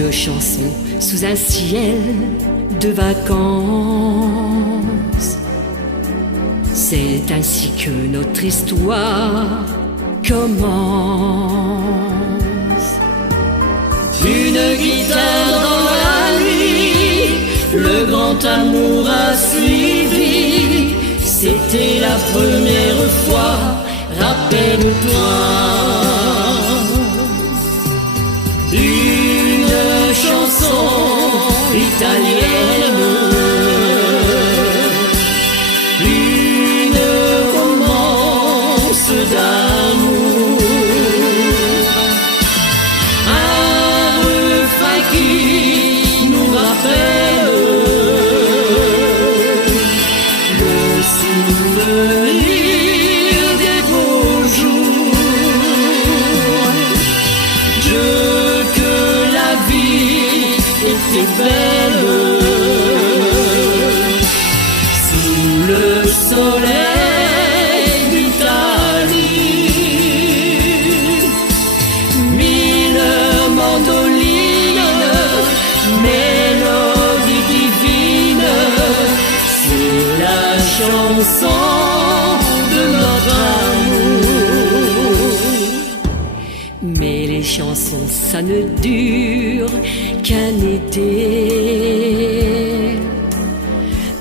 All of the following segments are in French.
une chanson sous un ciel de vacances. C'est ainsi que notre histoire commence. Une guitare dans la nuit, le grand amour a suivi. C'était la première fois, rappelle-toi. Une chanson italienne, une romance d'amour, un refrain qui nous rappelle le souvenir des beaux jours. Dieu, que la vie était belle sous le soleil d'Italie. Mille mandolines, mélodie divine, c'est la chanson de notre amour. Mais les chansons, ça ne dure qu'un été.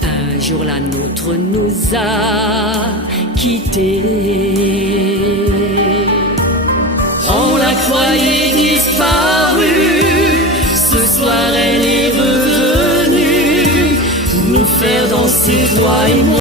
Un jour la nôtre nous a quittés. On la croyait disparue, ce soir elle est revenue nous faire danser, toi et moi.